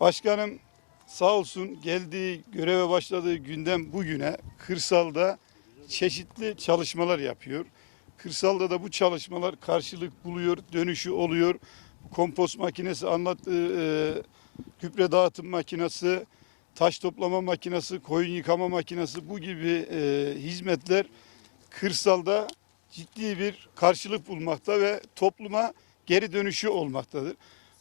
Başkanım sağ olsun geldiği göreve başladığı günden bugüne kırsalda çeşitli çalışmalar yapıyor. Kırsalda da bu çalışmalar karşılık buluyor, dönüşü oluyor. Kompost makinesi anlattığı e, gübre dağıtım makinesi, taş toplama makinesi, koyun yıkama makinesi bu gibi e, hizmetler kırsalda ciddi bir karşılık bulmakta ve topluma geri dönüşü olmaktadır.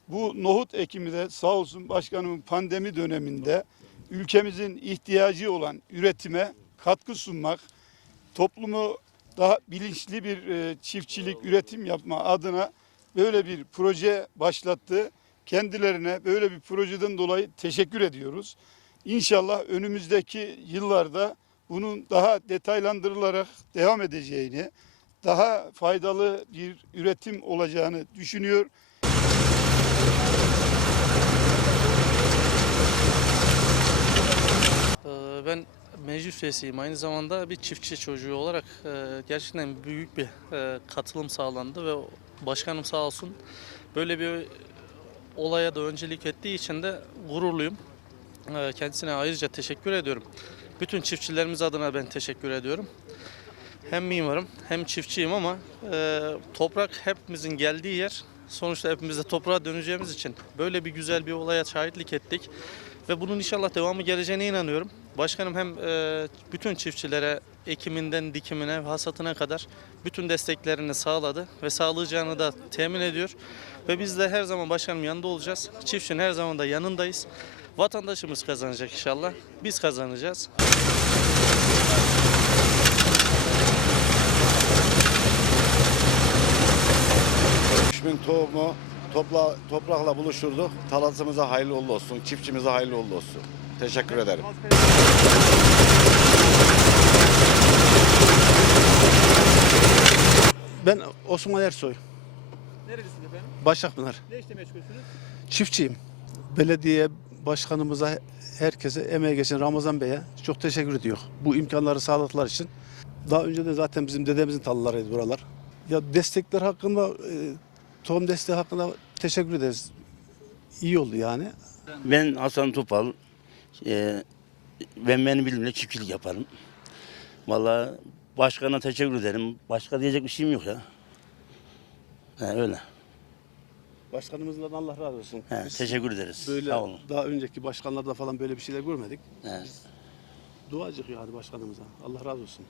Bu nohut ekimi de sağ olsun başkanımın pandemi döneminde ülkemizin ihtiyacı olan üretime katkı sunmak, toplumu daha bilinçli bir e, çiftçilik, üretim yapma adına böyle bir proje başlattı. Kendilerine böyle bir projeden dolayı teşekkür ediyoruz. İnşallah önümüzdeki yıllarda bunun daha detaylandırılarak devam edeceğini, daha faydalı bir üretim olacağını düşünüyor. Ee, Ben meclis üyesiyim. Aynı zamanda bir çiftçi çocuğu olarak e, gerçekten büyük bir e, katılım sağlandı ve başkanım sağ olsun böyle bir olaya da öncelik ettiği için de gururluyum. E, Kendisine ayrıca teşekkür ediyorum. Bütün çiftçilerimiz adına ben teşekkür ediyorum. Hem mimarım hem çiftçiyim ama toprak hepimizin geldiği yer. Sonuçta hepimiz de toprağa döneceğimiz için böyle bir güzel bir olaya şahitlik ettik. Ve bunun inşallah devamı geleceğine inanıyorum. Başkanım hem e, bütün çiftçilere ekiminden dikimine hasatına kadar bütün desteklerini sağladı ve sağlayacağını da temin ediyor. Ve biz de her zaman başkanım yanında olacağız. Çiftçinin her zaman da yanındayız. Vatandaşımız kazanacak inşallah. Biz kazanacağız. Tohumu topla, toprakla buluşturduk. Talasımıza hayırlı uğurlu olsun, çiftçimize hayırlı uğurlu olsun. Teşekkür ederim. Ben Osman Ersoy, Nerelisiniz efendim? Başakpınar. Ne işle meşgulsünüz? Çiftçiyim. Belediye başkanımıza, herkese, emeğe geçen Ramazan Bey'e çok teşekkür ediyor. Bu imkanları sağladıkları için. Daha önce de zaten bizim dedemizin tarlalarıydı buralar. Ya destekler hakkında, e, tohum desteği hakkında teşekkür ederiz. İyi oldu yani. Ben Hasan Topal. Ee, ben benim bilimle çiftçilik yaparım. Vallahi başkana teşekkür ederim. Başka diyecek bir şeyim yok ya. He, öyle. Başkanımızdan Allah razı olsun. He, Biz teşekkür ederiz. Böyle Sağ olun. daha önceki başkanlarda falan böyle bir şeyler görmedik. He. Duacık yani başkanımıza. Allah razı olsun.